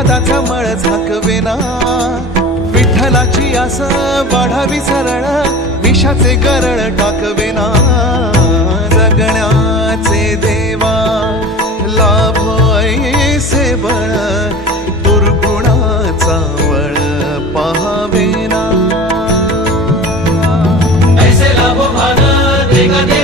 प्रसादाचा मळ झाकवेना. विठ्ठलाची आस वाढावी सरळ विषाचे गरळ टाकवेना. जगण्याचे देवा लाभो ऐसे बळ दुर्गुणाचा वळ पहावेना. ऐसे लाभो भान देगा